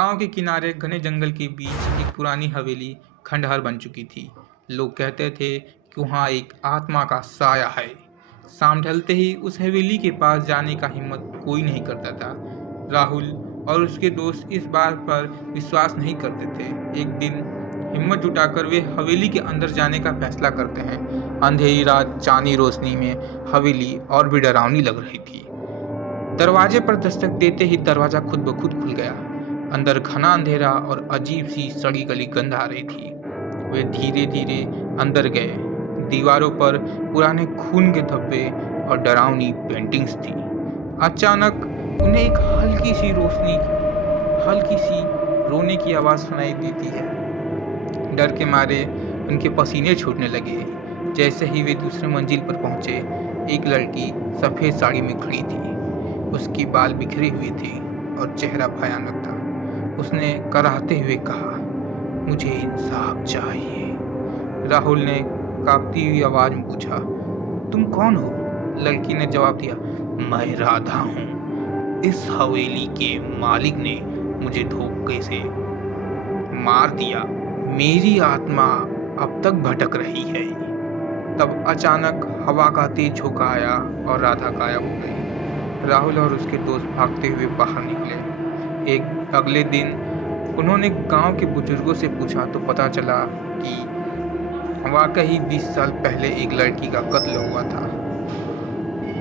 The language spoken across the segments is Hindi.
गांव के किनारे घने जंगल के बीच एक पुरानी हवेली खंडहर बन चुकी थी। लोग कहते थे कि वहाँ एक आत्मा का साया है। शाम ढलते ही उस हवेली के पास जाने का हिम्मत कोई नहीं करता था। राहुल और उसके दोस्त इस बात पर विश्वास नहीं करते थे। एक दिन हिम्मत जुटाकर वे हवेली के अंदर जाने का फैसला करते हैं। अंधेरी रात चांदनी रोशनी में हवेली और भी डरावनी लग रही थी। दरवाजे पर दस्तक देते ही दरवाजा खुद ब खुद खुल गया। अंदर घना अंधेरा और अजीब सी सड़ी गली गंध आ रही थी। वे धीरे धीरे अंदर गए। दीवारों पर पुराने खून के धब्बे और डरावनी पेंटिंग्स थी। अचानक उन्हें एक हल्की सी रोने की आवाज़ सुनाई देती है। डर के मारे उनके पसीने छूटने लगे। जैसे ही वे दूसरे मंजिल पर पहुंचे, एक लड़की सफ़ेद साड़ी में खड़ी थी। उसकी बाल बिखरे हुए थे और चेहरा भयानक था। उसने कराहते हुए कहा, मुझे इंसाफ चाहिए। राहुल ने कांपती हुई आवाज में पूछा, तुम कौन हो? लड़की ने जवाब दिया, मैं राधा हूँ। इस हवेली के मालिक ने मुझे धोखे से मार दिया। मेरी आत्मा अब तक भटक रही है। तब अचानक हवा का तेज झोंका आया और राधा गायब हो गई। राहुल और उसके दोस्त भागते हुए बाहर निकले। एक अगले दिन उन्होंने गांव के बुजुर्गों से पूछा तो पता चला कि वाकई 20 साल पहले एक लड़की का कत्ल हुआ था।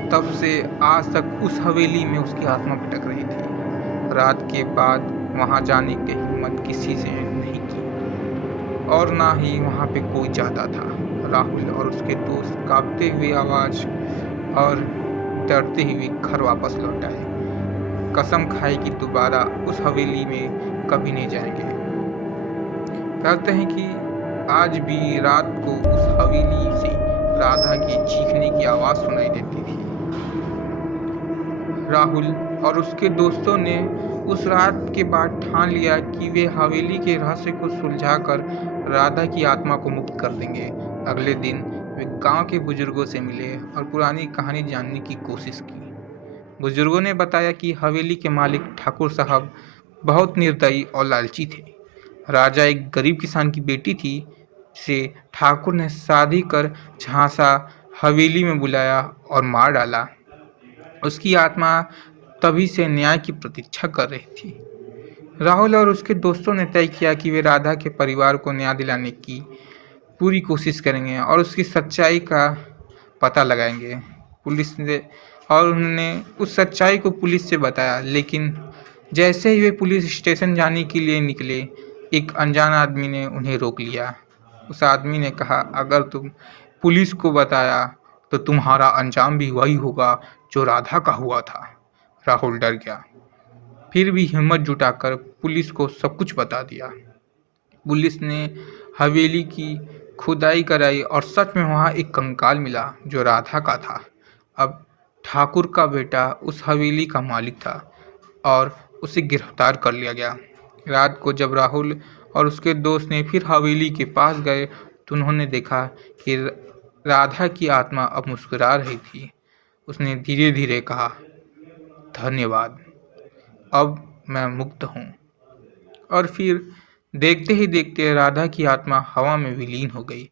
तब से आज तक उस हवेली में उसकी आत्मा भटक रही थी। रात के बाद वहां जाने की हिम्मत किसी से नहीं की और ना ही वहां पे कोई जाता था। राहुल और उसके दोस्त कांपते हुए आवाज और डरते हुए घर वापस लौट आए। कसम खाई कि दोबारा उस हवेली में कभी नहीं जाएंगे। कहते हैं कि आज भी रात को उस हवेली से राधा के चीखने की आवाज सुनाई देती थी। राहुल और उसके दोस्तों ने उस रात के बाद ठान लिया कि वे हवेली के रहस्य को सुलझाकर राधा की आत्मा को मुक्त कर देंगे। अगले दिन वे गांव के बुजुर्गों से मिले और पुरानी कहानी जानने की कोशिश की। बुजुर्गों ने बताया कि हवेली के मालिक ठाकुर साहब बहुत निर्दयी और लालची थे। राजा एक गरीब किसान की बेटी थी, जिसे ठाकुर ने शादी कर झांसा हवेली में बुलाया और मार डाला। उसकी आत्मा तभी से न्याय की प्रतीक्षा कर रही थी। राहुल और उसके दोस्तों ने तय किया कि वे राधा के परिवार को न्याय दिलाने की पूरी कोशिश करेंगे और उसकी सच्चाई का पता लगाएंगे। पुलिस ने और उन्होंने उस सच्चाई को पुलिस से बताया, लेकिन जैसे ही वे पुलिस स्टेशन जाने के लिए निकले, एक अनजान आदमी ने उन्हें रोक लिया। उस आदमी ने कहा, अगर तुम पुलिस को बताया तो तुम्हारा अंजाम भी वही होगा जो राधा का हुआ था। राहुल डर गया, फिर भी हिम्मत जुटाकर पुलिस को सब कुछ बता दिया। पुलिस ने हवेली की खुदाई कराई और सच में वहाँ एक कंकाल मिला जो राधा का था। अब ठाकुर का बेटा उस हवेली का मालिक था और उसे गिरफ्तार कर लिया गया। रात को जब राहुल और उसके दोस्त ने फिर हवेली के पास गए तो उन्होंने देखा कि राधा की आत्मा अब मुस्कुरा रही थी। उसने धीरे धीरे कहा, धन्यवाद, अब मैं मुक्त हूँ। और फिर देखते ही देखते राधा की आत्मा हवा में विलीन हो गई।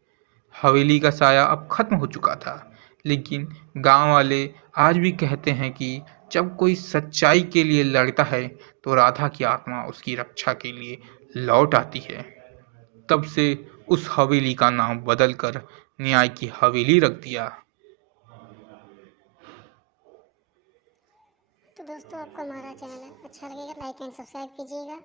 हवेली का साया अब खत्म हो चुका था, लेकिन गांव वाले आज भी कहते हैं कि जब कोई सच्चाई के लिए लड़ता है तो राधा की आत्मा उसकी रक्षा के लिए लौट आती है। तब से उस हवेली का नाम बदलकर न्याय की हवेली रख दिया। तो दोस्तों, आपको हमारा चैनल अच्छा लगेगा लाइक एंड सब्सक्राइब कीजिएगा।